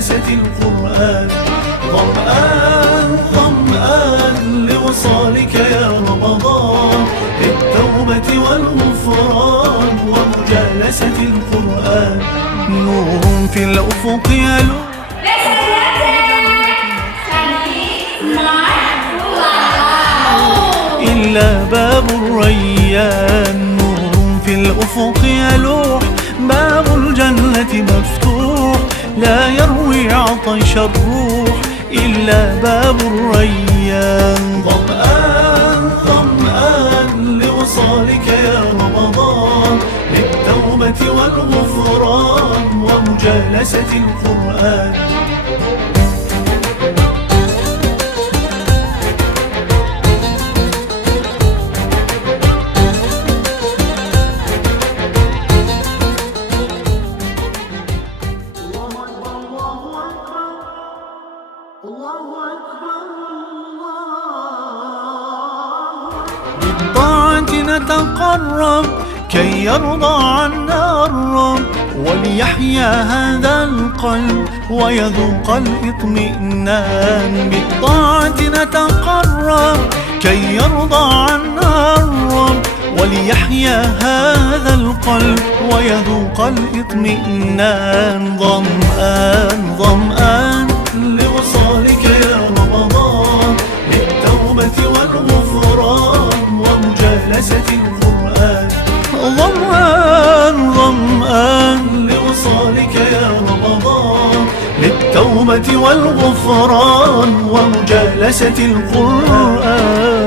ومجالسة القرآن. ظمآن ظمآن لوصالك يا رمضان، للتوبة والغفران ومجالسة القرآن. نور في الأفق يلوح إلا باب الريان. نور في الأفق يلوح، باب الجنة مفتوح، لا يروي عطش الروح إلا باب الريان. ظمآن ظمآن لوصالك يا رمضان، للتوبة والغفران ومجالسة القرآن. بالطاعة نتقرب كي يرضى عنا الرب، وليحيا هذا القلب ويذوق الاطمئنان. بالطاعة نتقرب كي يرضى عنا الرب، وليحيا هذا القلب ويذوق الاطمئنان. ظمآن ظمآن لوصالك يا رمضان، للتوبة والغفران ومجالسة القرآن. ظمآن ظمآن لوصالك يا رمضان، للتوبة والغفران ومجالسة القرآن.